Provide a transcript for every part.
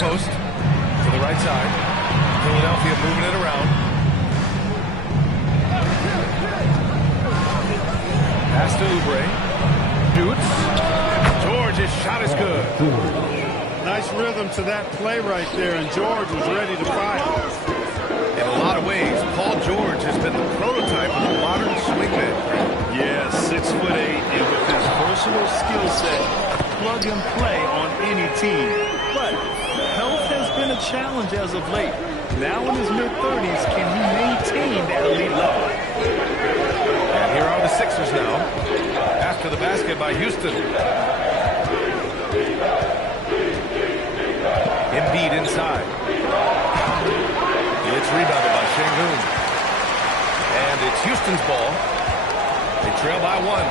post to the right side. Philadelphia moving it around. Pass to Oubre. Shoots. George's shot is good. Nice rhythm to that play right there, and George was ready to fire. In a lot of ways, Paul George has been the prototype of a modern swingman. Yeah, 6'8", and with his versatile skill set, plug and play on any team. But health has been a challenge as of late. Now in his mid-30s, can he maintain that elite level? And here are the Sixers now. After the basket by Houston. Embiid inside. It's rebounded by Şengün. And it's Houston's ball. They trail by 1.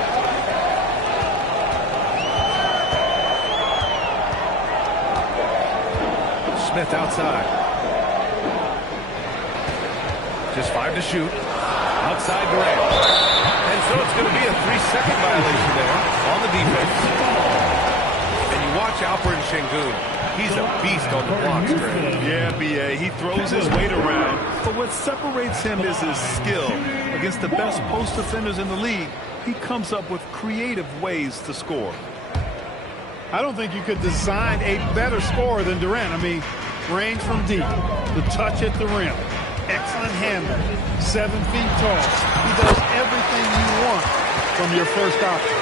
Smith outside. Just 5 to shoot. Outside Durant. And so it's going to be a 3-second violation there on the defense. And you watch Alperen Şengün. He's a beast on the blocks, Greg. Yeah, B.A. He throws his weight around. But what separates him is his skill. Against the best post defenders in the league, he comes up with creative ways to score. I don't think you could design a better scorer than Durant. I mean, range from deep, the touch at the rim, excellent handling, 7 feet tall. He does everything you want from your first option.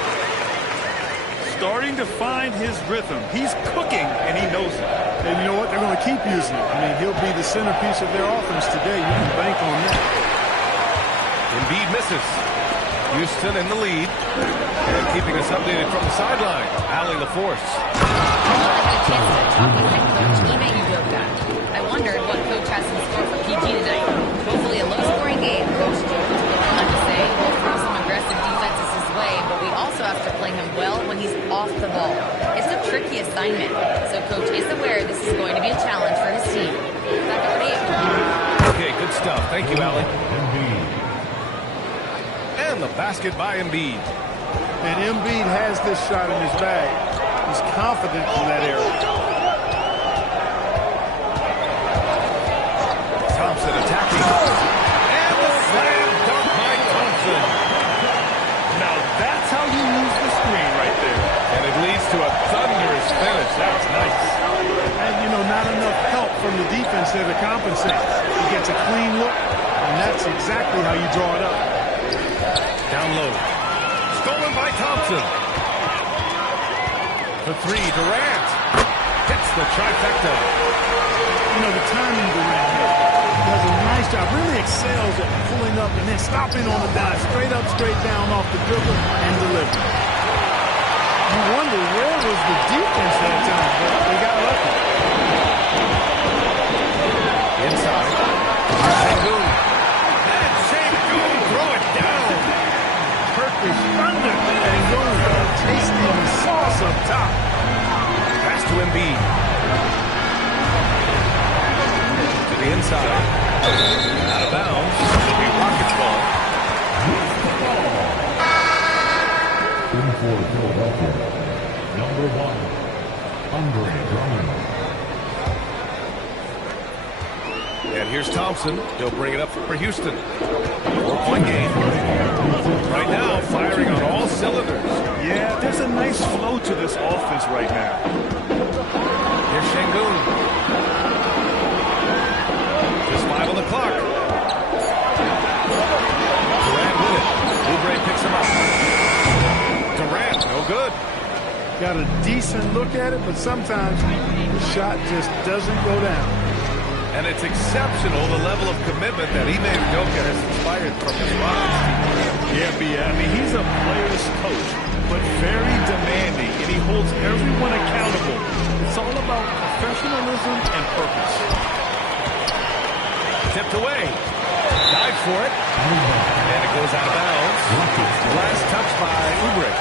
Starting to find his rhythm. He's cooking, and he knows it. And you know what? They're going to keep using it. I mean, he'll be the centerpiece of their offense today. You can bank on that. Embiid misses. Houston in the lead. And keeping us updated from the sideline, Allie LaForce. I wondered what Coach has in store for PG tonight. Hopefully a low-scoring game, Coach. I have to say, we'll throw some aggressive defenses his way, but we also have to play him well when he's off the ball. It's a tricky assignment, so Coach is aware this is going to be a challenge for his team. Back over to you. Okay, good stuff. Thank you, Allie. And the basket by Embiid. And Embiid has this shot in his bag. He's confident in that area. Thompson attacking. And the slam dunk by Thompson. Now that's how you use the screen right there. And it leads to a thunderous finish. That's nice. And, you know, not enough help from the defense there to compensate. He gets a clean look, and that's exactly how you draw it up. Down low. Stolen by Thompson. The 3, Durant. Hits the trifecta. You know, the timing Durant does a nice job. Really excels at pulling up and then stopping on the dime. Straight up, straight down off the dribble and deliver. You wonder where was the defense that time, but they got lucky. Inside. Şengün. And Şengün throw it down. Turkish thunder and goes tasting the sauce up top. Pass to Embiid. To the inside. Out of bounds. It'll be Rockets ball. In for Philadelphia, number 1, Andre Drummond. And here's Thompson. He'll bring it up for Houston. 4-point game. Right now, firing on all cylinders. Yeah, there's a nice flow to this offense right now. Here's Şengün. Just 5 on the clock. Durant with it. Oubre picks him up. Durant, no good. Got a decent look at it, but sometimes the shot just doesn't go down. And it's exceptional the level of commitment that Ime Udoka has inspired from this Rockets team. Yeah, I mean, he's a player's coach, but very demanding, and he holds everyone accountable. It's all about professionalism and purpose. Tipped away. Dive for it. And it goes out of bounds. Last touch by Oubre.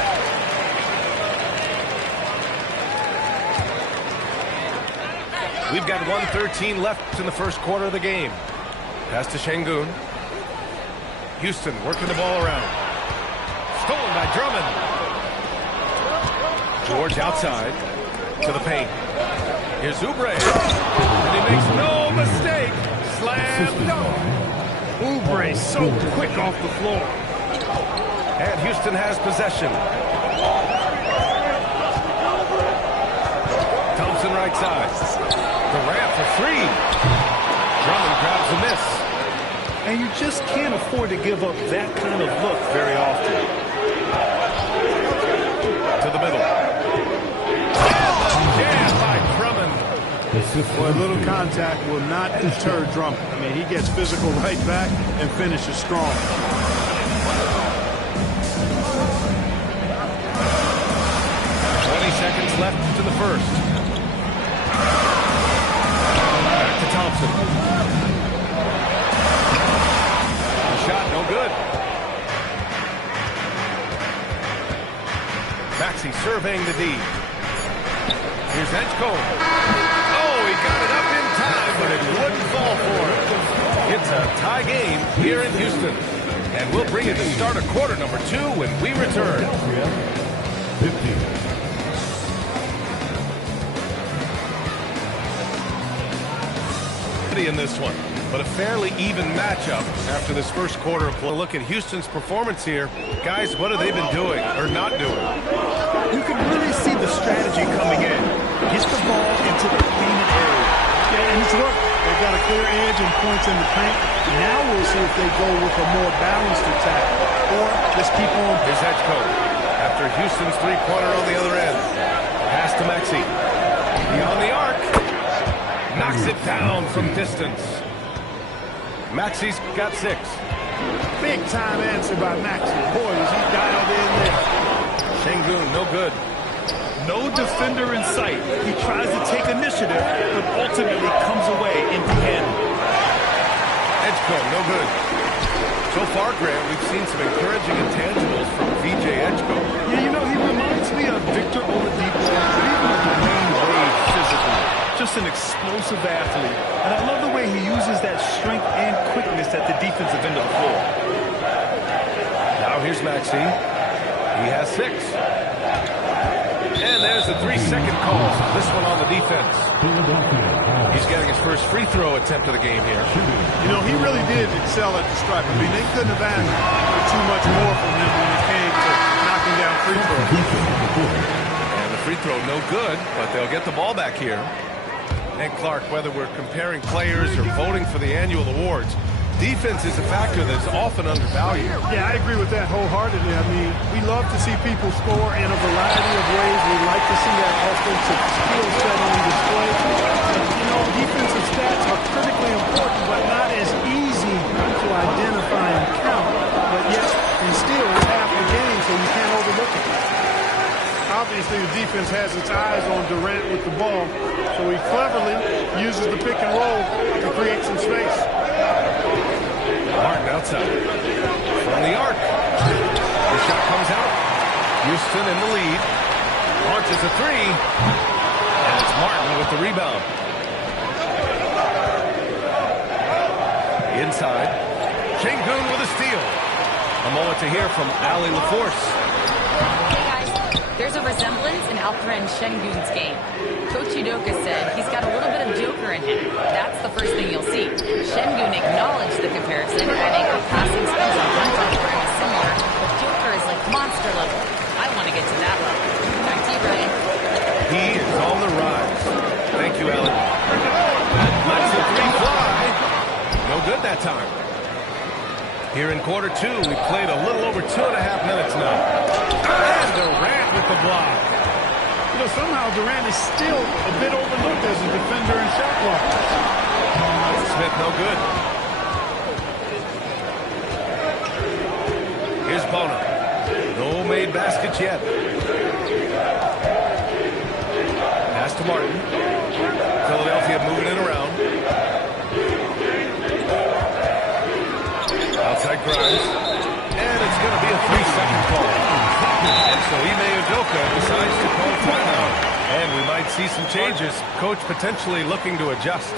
We've got 1:13 left in the first quarter of the game. Pass to Şengün. Houston working the ball around. Stolen by Drummond. George outside to the paint. Here's Oubre. And he makes no mistake. Slam dunk. Oubre so quick off the floor. And Houston has possession. Thompson right side. Durant for three. Drummond grabs the miss. And you just can't afford to give up that kind of look very often. To the middle. And the jam by Drummond. Boy, little contact will not deter Drummond. I mean, he gets physical right back and finishes strong. 20 seconds left to the first. Back to Thompson. The shot, no good. Maxey surveying the D. Here's Edgecombe. Oh, he got it up in time, but it wouldn't fall for him. It's a tie game here in Houston. And we'll bring it to start of quarter number 2 when we return. 15. In this one, but a fairly even matchup after this first quarter of play. Look at Houston's performance here. Guys, what have they been doing or not doing? You can really see the strategy coming in. Get the ball into the clean area. Yeah, and it's worked. They've got a clear edge and points in the paint. Now we'll see if they go with a more balanced attack or just keep on. Here's Edgecombe after Houston's three-pointer on the other end. Pass to Maxey. Beyond the arc. Knocks it down from distance. Maxey's got 6. Big time answer by Maxey. Boy, was he dialed in there. Şengün, no good. No defender in sight. He tries to take initiative, but ultimately comes away empty-handed. Edgecombe, no good. So far, Grant, we've seen some encouraging intangibles from VJ Edgecombe. Yeah, you know, he reminds me of Victor Oladipo, even of Dwayne Wade physically. Just an explosive athlete. And I love the way he uses that strength and quickness at the defensive end of the floor. Now here's Maxey. He has 6. And there's a 3-second call. This one on the defense. He's getting his first free throw attempt of the game here. You know, he really did excel at the stripe. I mean, they couldn't have asked for too much more from him when it came to knocking down free throws. And the free throw no good, but they'll get the ball back here. And Clark, whether we're comparing players or voting for the annual awards, defense is a factor that's often undervalued. Yeah, I agree with that wholeheartedly. I mean, we love to see people score in a variety of ways. We like to see that offensive skill set on display. You know, defensive stats are critically important, but not as easy to identify and count. But yet, and still, it's half the game, so you can't overlook it. Obviously, the defense has its eyes on Durant with the ball, so he cleverly uses the pick and roll to create some space. Martin outside. From the arc. The shot comes out. Houston in the lead. Launches a 3. And it's Martin with the rebound. Inside. Şengün with a steal. A moment to hear from Allie LaForce. There's a resemblance in Alperen Şengün's game. Coach Udoka said he's got a little bit of Joker in him. That's the first thing you'll see. Şengün acknowledged the comparison, adding a passing skills and run offering is similar, but Joker is like monster level. I want to get to that level. Back to you, Brian. He is on the rise. Thank you, Allie. Lets the 3 fly. No good that time. Here in quarter 2, we played a little over 2.5 minutes now. And Durant with the block. You know, somehow Durant is still a bit overlooked as a defender and shot blocker. Smith, no good. Here's Bono. No made baskets yet. Pass to Martin. Philadelphia moving it around. Outside Grimes. And it's going to be a 3-second call. And so Ime Udoka decides to call timeout. And we might see some changes. Coach potentially looking to adjust.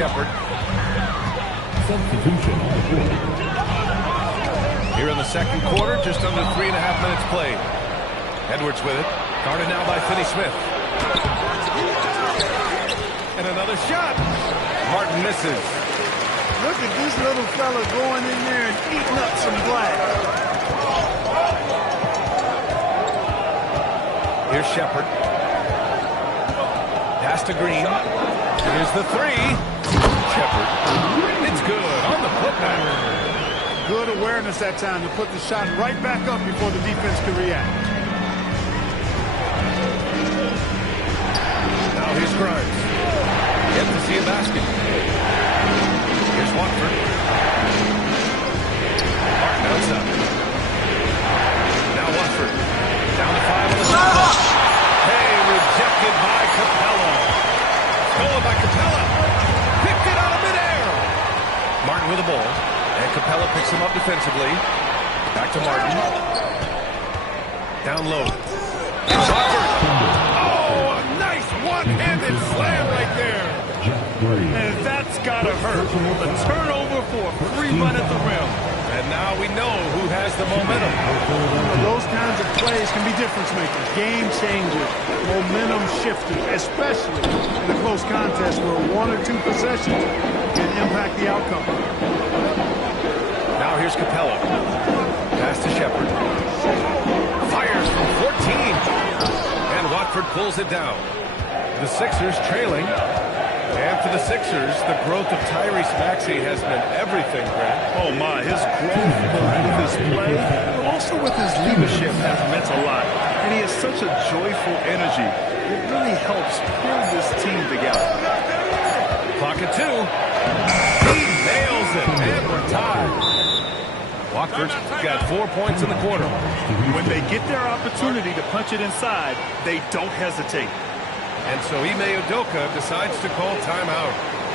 Shepard. Substitution on the court. Here in the second quarter, just under 3.5 minutes played. Edwards with it. Guarded now by Finney-Smith. And another shot. Martin misses. Look at this little fella going in there and eating up some glass. Here's Shepard. Pass to Green. Here's the three. Shepard. It's good on the putback. Good awareness that time to put the shot right back up before the defense could react. Now here's Grimes. Yet to see a basket. Here's Watford. Martin outside. Now Watford. Down to 5 on the shot clock. Hey, rejected by Capella. Stolen by Capella. Picked it out of midair. Martin with the ball. And Capella picks him up defensively. Back to Martin. Down low. Watford. Oh, a nice one-handed slam right there. And that's got to hurt. A turnover for a free run at the rim. And now we know who has the momentum. Those kinds of plays can be difference makers, game changers, momentum shifters, especially in a close contest where 1 or 2 possessions can impact the outcome. Now here's Capella. Pass to Shepard. Fires from 14. And Watford pulls it down. The Sixers trailing. And for the Sixers, the growth of Tyrese Maxey has been everything, Grant. Oh, my. His growth with his play, but also with his leadership has meant a lot. And he has such a joyful energy. It really helps pull this team together. Clock at 2. He nails it. And we're tied. Watford's got 4 points in the quarter. When they get their opportunity to punch it inside, they don't hesitate. And so Ime Udoka decides to call timeout.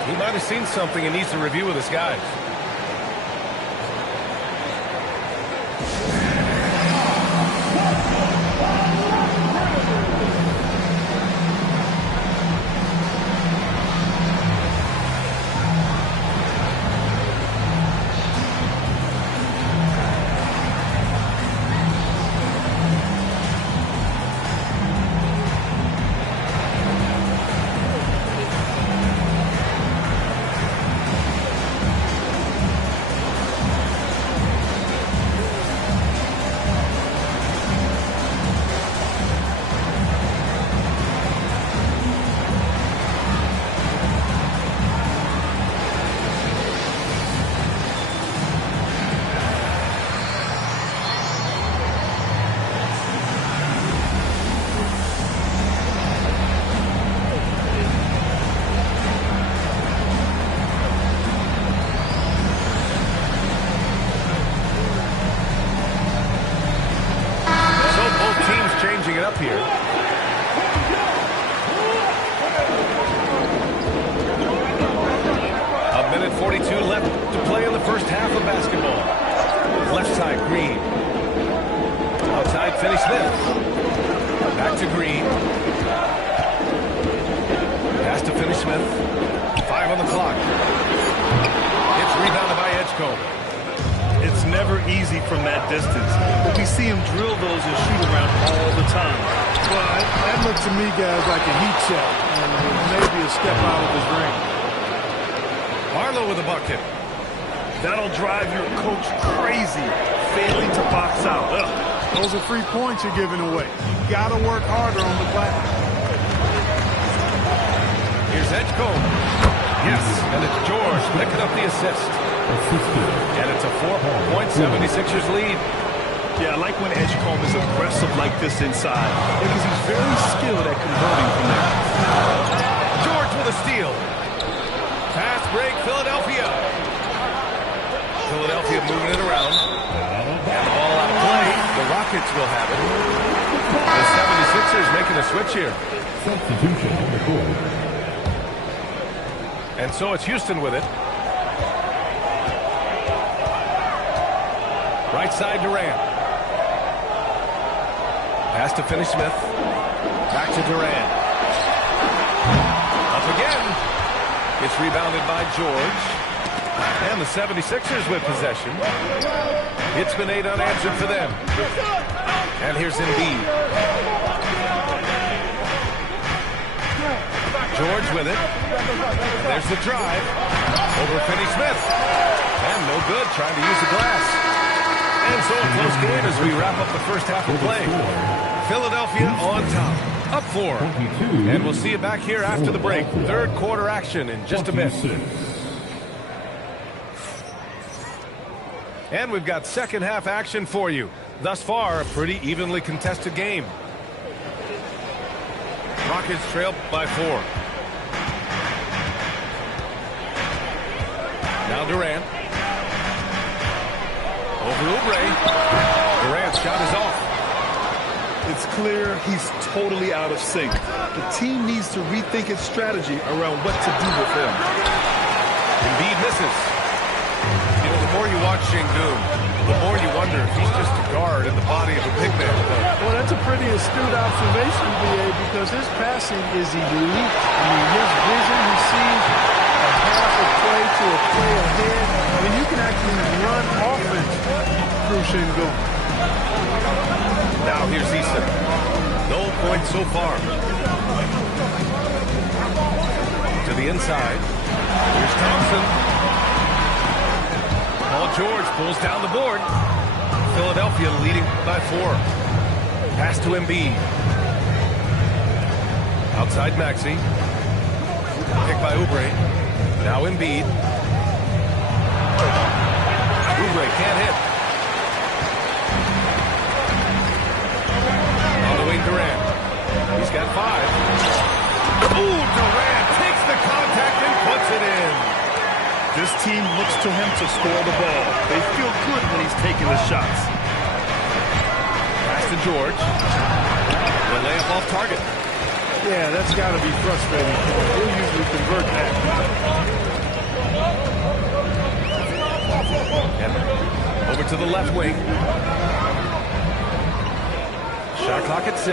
He might have seen something and needs to review with his guys. Changing it up here. A minute 42 left to play in the first half of basketball. Left side, Green. Outside, Finney-Smith. Back to Green. Pass to Finney-Smith. 5 on the clock. It's rebounded by Edgecombe. It's never easy from that distance, but we see him drill those and shoot around all the time. Well, that looks to me, guys, like a heat check, and maybe a step out of his range. Marlowe with a bucket. That'll drive your coach crazy, failing to box out. Ugh. Those are free points you're giving away. You got to work harder on the glass. Here's Edgecombe. Yes, and it's George picking up the assist. And it's a 4-point 76ers lead. Yeah, I like when Edgecombe is aggressive like this inside because he's very skilled at converting from there. George with a steal. Pass break, Philadelphia. Philadelphia moving it around. And the ball out of play. The Rockets will have it. The 76ers making a switch here. Substitution on the court. And so it's Houston with it. Right side, Durant. Pass to Finney-Smith. Back to Durant. Up again. It's rebounded by George. And the 76ers with possession. It's been 8 unanswered for them. And here's Embiid. George with it. There's the drive. Over Finney-Smith. And no good, trying to use the glass. And so a close game as we wrap up the first half of play. Philadelphia on top, up 4. And we'll see you back here after the break. Third quarter action in just a bit. And we've got second half action for you. Thus far, a pretty evenly contested game. Rockets trail by 4. Now Durant. Over Oubre. Durant's shot is off. It's clear he's totally out of sync. The team needs to rethink its strategy around what to do with him. Embiid misses. You know, the more you watch Şengün, the more you wonder if he's just a guard in the body of a big man. Well, that's a pretty astute observation, B.A., because his passing is elite. I mean, his vision, he sees a half a play to a play ahead. I mean, you can actually run offense through Şengün. Now here's Issa. No points so far. To the inside. Here's Thompson. Paul George pulls down the board. Philadelphia leading by 4. Pass to Embiid. Outside Maxey. Picked by Oubre. Now Embiid. Oubre can't hit. On the wing, Durant. He's got 5. Ooh, Durant takes the contact and puts it in. This team looks to him to score the ball. They feel good when he's taking the shots. Pass to George. The layup off target. Yeah, that's got to be frustrating. He'll usually convert that. And over to the left wing. Shot clock at 6.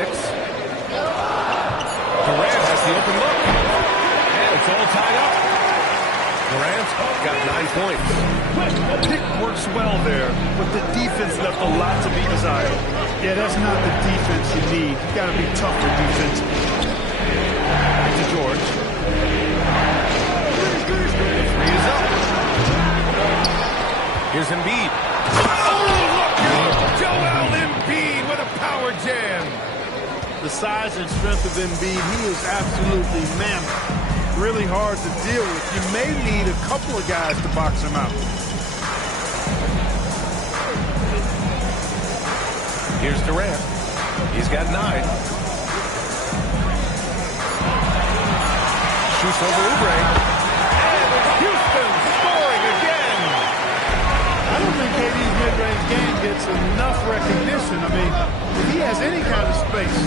Durant has the open look. And it's all tied up. Durant's got 9 points. A pick works well there, but the defense left a lot to be desired. Yeah, that's not the defense you need. You got to be tougher defensively. Back to George. The 3 is up. Here's Embiid. Oh, look out! Joel Embiid with a power jam. The size and strength of Embiid, he is absolutely mammoth. Really hard to deal with. You may need a couple of guys to box him out. Here's Durant. He's got 9. Shoots over Oubre. And it's Houston scoring again. I don't think KD's mid-range game gets enough recognition. I mean, if he has any kind of space,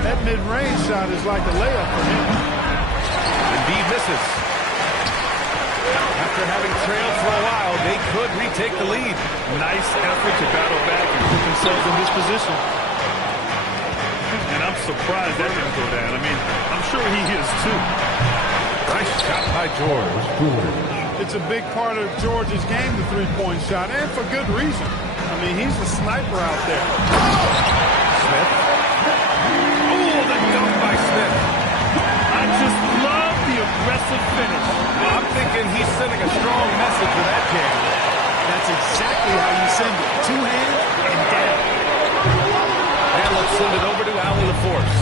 that mid-range shot is like a layup for him. Embiid misses. After having trailed for a while, they could retake the lead. Nice effort to battle back and put themselves in this position. And I'm surprised that didn't go down. I mean, I'm sure he is too. Nice shot by George. It's a big part of George's game, the three-point shot, and for good reason. I mean, he's the sniper out there. Smith. Oh, the dunk by Smith. I just love the aggressive finish. I'm thinking he's sending a strong message with that jam. That's exactly how you send it. Two-hand and down. And let's send it over to Allie LaForce.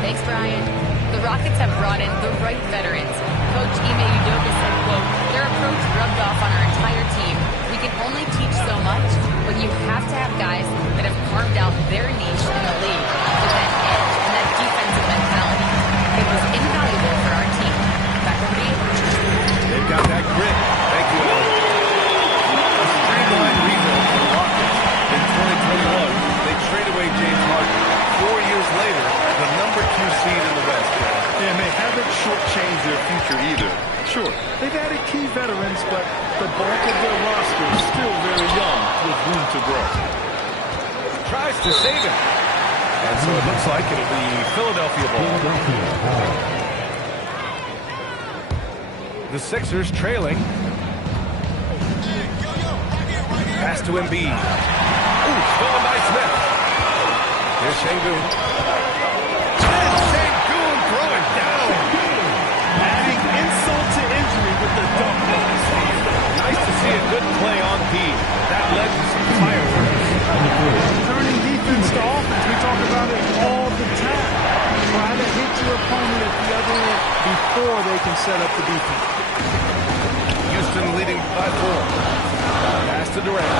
Thanks, Brian. The Rockets have brought in the right veterans. Coach Ime Udoka said, quote, their approach rubbed off on our entire team. We can only teach so much, but you have to have guys that have carved out their niche in the league with that edge and that defensive mentality. It was invaluable for our team. Back over to you. They've got that grit. Thank you, Allie. A streamlined rebuild for the Rockets. In 2021, they trade away James Harden. 4 years later, the number 2 seed in the West. And they haven't shortchanged their future either. Sure, they've added key veterans, but the bulk of their roster is still very young with room to grow. Tries to save it. And so it looks like it'll be Philadelphia ball. The Sixers trailing. Pass to Embiid. Ooh, stolen by Smith. Here's Şengün. And Şengün throwing down. Adding insult to injury with the dunk. Nice to see a good play on D. That led to some fireworks. Turning defense to offense. We talk about it all the time. Try to hit your opponent at the other end before they can set up the defense. Houston leading by 4. Pass to Durant.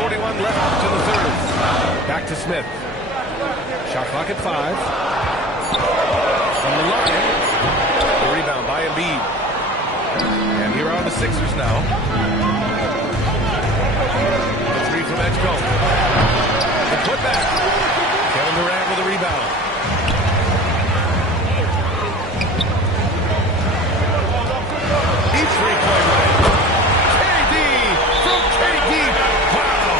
1:41 left in the third. Back to Smith. Shot clock at 5. From the line. The rebound by Embiid. And here are the Sixers now. The 3 from Edgecombe. The putback. Kevin Durant with a rebound. Deep three-point range. KD from KD. Wow.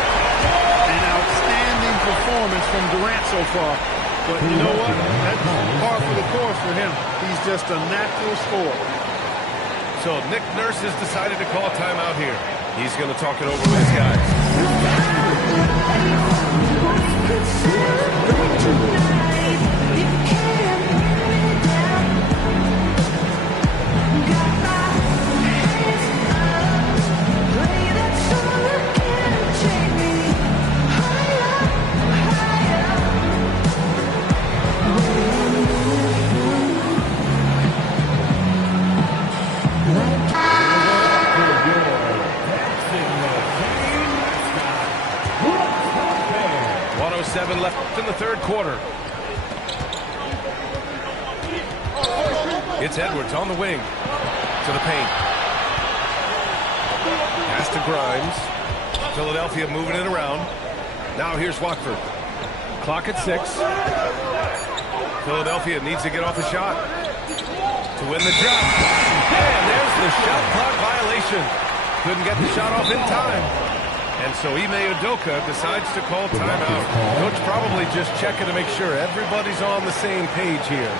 An outstanding performance from Durant so far. But you know what? That's par for the course for him. He's just a natural scorer. So Nick Nurse has decided to call timeout here. He's going to talk it over with his guys. Left in the third quarter. It's Edwards on the wing to the paint. Pass to Grimes. Philadelphia moving it around. Now here's Watford. Clock at 6. Philadelphia needs to get off a shot to win the job. And there's the shot clock violation. Couldn't get the shot off in time. And so Ime Udoka decides to call timeout. Coach probably just checking to make sure everybody's on the same page here.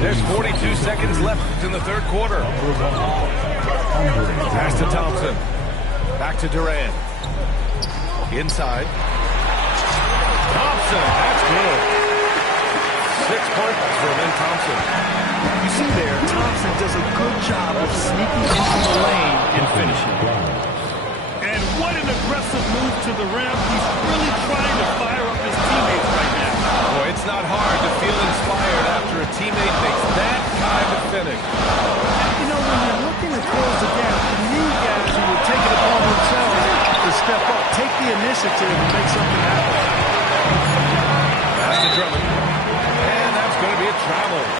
There's 42 seconds left in the third quarter. Pass to Thompson. Back to Durant. Inside. Thompson, that's good. 6 points for Lynn Thompson. You see there, Thompson does a good job of sneaking into the lane and finishing. And what an aggressive move to the rim. He's really trying to fire up his teammates right now. Boy, it's not hard to feel inspired after a teammate makes that kind of finish. You know, when you're looking to close the gap, you need guys who will take it upon themselves to step up, take the initiative, and make something happen.